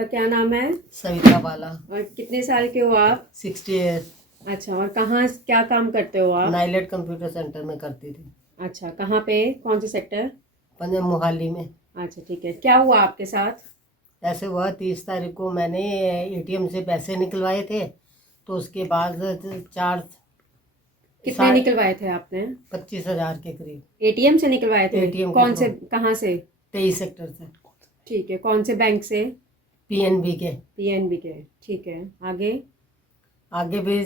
आपका क्या नाम है? सविता वाला। और कितने साल के हो आप? 60 ईयर्स। अच्छा, और कहाँ क्या काम करते हो आप? नाइलेट कंप्यूटर सेंटर में करती थी। अच्छा, कहाँ पे? कौन से सेक्टर? पंजाब मोहाली में। अच्छा ठीक है, क्या हुआ आपके साथ? ऐसे हुआ 30 तारीख को मैंने एटीएम से पैसे निकलवाए थे, तो उसके बाद चार कितने निकलवाए थे आपने? 25,000 के करीब। एटीएम से निकलवाए थे? एटीएम कौन से, कहाँ से? 23 सेक्टर से। ठीक है, कौन से बैंक से? पीएनबी के। पीएनबी के, ठीक है। आगे? आगे भी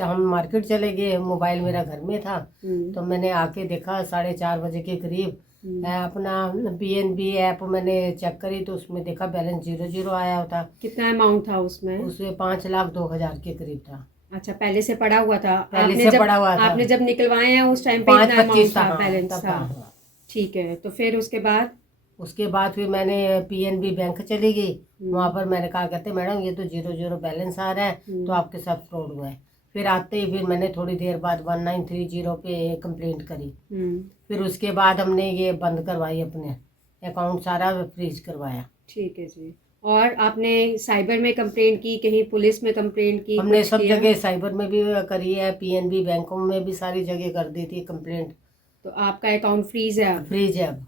हम मार्केट चले गए, मोबाइल मेरा घर में था, तो मैंने आके देखा 4:30 बजे के करीब अपना पीएनबी ऐप मैंने चेक करी, तो उसमें देखा बैलेंस 0 आया था। कितना अमाउंट था उसमें? उसमें 5,02,000 के करीब था। अच्छा, पहले से पड़ा हुआ था? पहले से पड़ा हुआ था। आपने जब निकलवाए हैं उस टाइम पे इतना अमाउंट था, बैलेंस था? हाँ। ठीक है, तो फिर उसके बाद फिर मैंने पीएनबी बैंक चली गई। वहाँ पर मैंने कहा, कहते मैडम ये तो 0 बैलेंस आ रहा है, तो आपके साथ फ्रॉड हुआ है। फिर आते ही फिर मैंने थोड़ी देर बाद 1930 पे कंप्लेंट करी। फिर उसके बाद हमने ये बंद करवाई, अपने अकाउंट सारा फ्रीज करवाया। ठीक है जी। और आपने साइबर में कंप्लेंट की, कहीं पुलिस में कंप्लेंट की? हमने सब जगह, साइबर में भी करी है, पीएनबी बैंकों में भी सारी जगह कर दी थी कंप्लेंट। तो आपका अकाउंट फ्रीज है? फ्रीज है अब।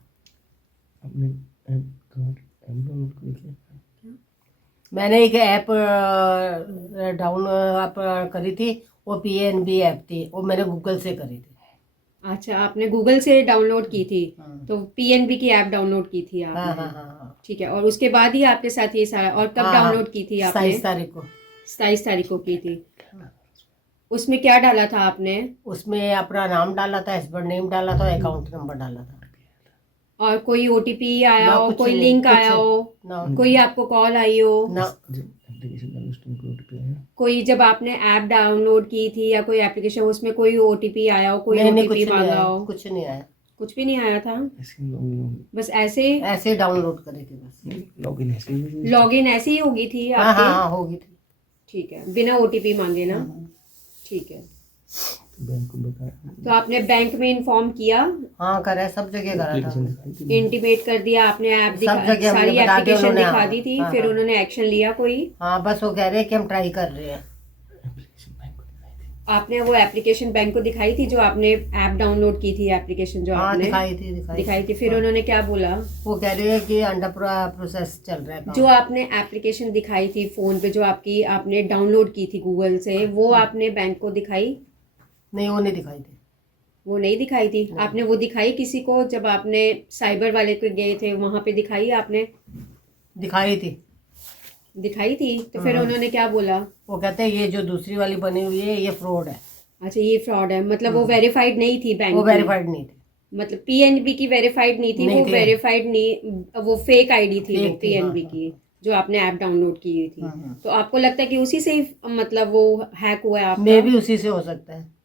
मैंने एक ऐप डाउन करी थी, वो पीएनबी ऐप थी, वो मैंने गूगल से करी थी। अच्छा, आपने गूगल से डाउनलोड की थी? तो पीएनबी की ऐप डाउनलोड की थी आपने? हाँ। ठीक है, और उसके बाद ही आपके साथ ये सारा, और कब डाउनलोड की थी आपने? 27 तारीख को। 27 तारीख को की थी। उसमें क्या डाला था आपने? उसमें अपना नाम डाला था, हस्बैंड नेम डाला था, अकाउंट नंबर डाला था। और कोई ओटीपी आया हो, कोई नहीं, लिंक आया हो, कोई आपको कॉल आई हो ना? कोई जब आपने ऐप डाउनलोड की थी या कोई एप्लीकेशन, उसमें कोई ओटीपी आया हो, कोई ओटीपी मांगा हो? कुछ नहीं आया। कुछ भी नहीं आया था? बस ऐसे डाउनलोड करी थी बस। लॉगिन ऐसे ही होगी थी हाँ आपकी? हाँ होगी थी। ठीक है, बिना ओटीपी मांगे ना? ठीक है। तो आपने बैंक में इन्फॉर्म किया? हाँ करा, सब जगह करा था। इंटीमेट कर दिया आपने? ऐप सारी एप्लीकेशन दिखा दी थी? फिर उन्होंने एक्शन लिया कोई? हाँ, बस वो कह रहे हैं कि हम ट्राई कर रहे हैं। आपने वो एप्लीकेशन बैंक को दिखाई थी, जो आपने ऐप डाउनलोड की थी, एप्लीकेशन जो आपने दिखाई थी? फिर उन्होंने क्या बोला? वो कह रहे हैं कि अंडर प्रोसेस चल रहा है। जो आपने एप्लीकेशन दिखाई थी फोन पे, जो आपने डाउनलोड की थी गूगल से, वो आपने बैंक को दिखाई? नहीं, वो नहीं दिखाई थी। वो नहीं दिखाई थी? आपने वो दिखाई किसी को जब आपने साइबर वाले को गए थे, वहां पे दिखाई आपने? दिखाई थी। तो फिर उन्होंने क्या बोला? वो कहते हैं ये जो दूसरी वाली बनी हुई है ये फ्रॉड है। अच्छा, ये फ्रॉड है, मतलब वो वेरीफाइड नहीं थी बैंक? वो वेरीफाइड नहीं थी, मतलब पीएनबी की वेरीफाइड नहीं थी, वो वेरीफाइड नहीं, वो फेक आईडी थी वो पीएनबी की, जो आपने ऐप डाउनलोड की हुई थी। तो आपको लगता है कि उसी से ही मतलब वो हैक हुआ है आपका? मे भी उसी से हो सकता है।